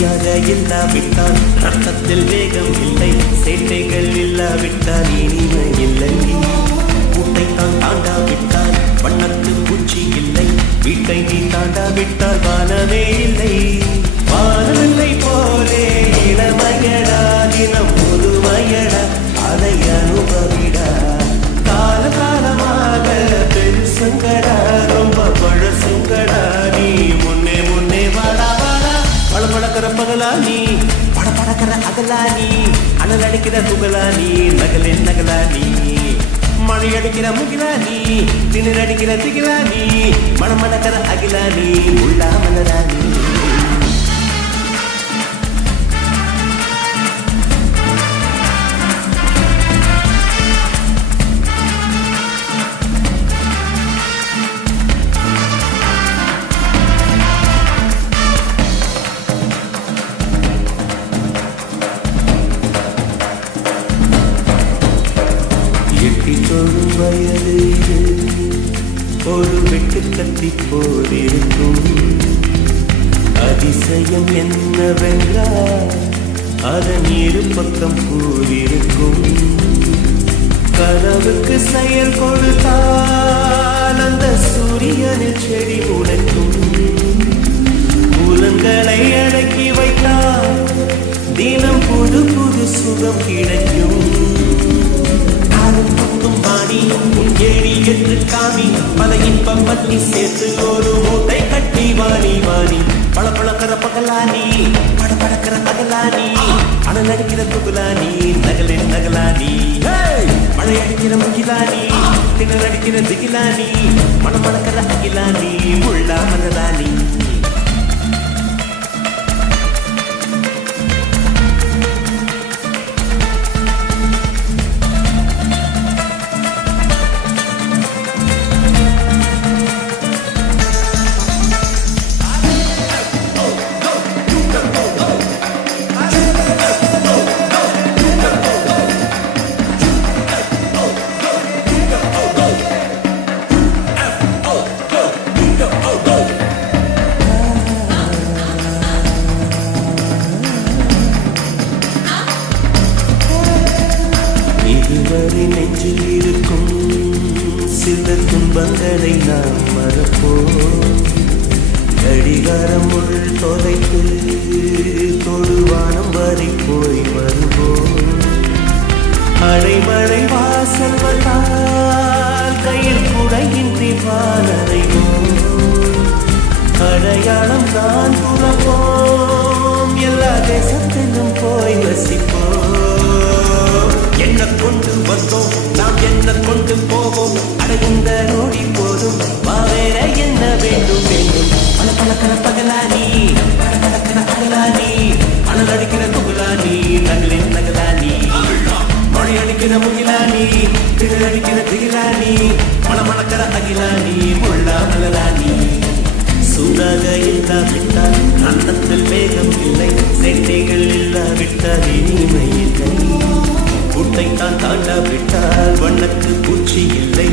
சூடாக இல்லாவிட்டால் ரத்தத்தில் வேகம் இல்லை, சேட்டைகள் இல்லாவிட்டால் இனிமை இல்லை. கூட்டைத்தான் தாண்டாவிட்டால் வண்ணத்து பூச்சி இல்லை, வீட்டை நீ தாண்டாவிட்டால் வானமே இல்லை. வானவில்லை போலே இளமையடா, தினம் புதுமையடா, அதை அனுபவிடா. கால காலமாக பெருசுங்கடா, ரொம்ப பழசுங்கடா, நீ முன்னே முன்னே வாடா வாடா. பழப்பழக்கிற பகலா நீ, படப்படக்கிற அகலா நீ, அனல் அடிக்கிற துகளா நீ, நகலின் நகலா நீ. மழை அடிக்கிற முகிலா நீ, திணர் அடிக்கிற திகிலா நீ, மணமணக்கிற அகிலா நீ, உள்ளா மலரா நீ. எட்டி தொழும் வயது ஒரு வெட்டு கத்தி போலிருக்கும். அதிசயம் என்னவென்றால் அதன் இரு பக்கம் கூறியிருக்கும். கனவுக்கு செயல் கொடுத்தால் அந்த சூரியனில் செடி உடைக்கும். புலன்களை அடக்கி வைத்தால் தினம் புது புது சுகம் கிடைக்கும். ஏறி என்று காமி பல இன்பம் பற்றி சேர்த்து ஒரு மூட்டை கட்டி வாணி வாணி. பழப்பழக்கிற பகலானி, படப்படக்கிற அகலானி, அனல் அடிக்கிற துகுலானி, நகலின் நகலானி. மழை அடிக்கிற முகிலானி, திணர் அடிக்கிற திகிலானி, மணமணக்கிற அகிலானி, உள்ளா மலரானி. இதுவரை நெஞ்சில் இருக்கும் சில துன்பங்களை நாம் மறப்போம். கடிகாரம் உள் தொலைத்து தொடுவானம் வரை போய் வருவோம். அடைமழை வாசல் வந்தால் கையில் குடையின்றி வானறைவோம். அடையாளம் தான் புறப்போம், எல்லா தேசத்திலும் போய் வசிப்போம். என்ன கொண்டு வந்தோம் நாம், என்ன கொண்டு போவோம், அடைந்த நோடி போதும், வேற என்ன வேண்டும் வேண்டும். பல பழக்கிற பகலானி, படக்கிற அகலானி, அனல் அடிக்கிற துகுலானி, நகலின் நகலானி. மழை அடிக்கிற முகிலானி, திணர் அடிக்கிற திகிலானி, மணமணக்கிற அகிலானி, உள்ளா மலரானி. சூடாக இல்லாவிட்டால் அன்னத்தில் வேகம் இல்லை, சேட்டைகள் இல்லாவிட்டால் இனிமை இல்லை. கூட்டைத்தான் தாண்டாவிட்டால் வண்ணத்து பூச்சி இல்லை,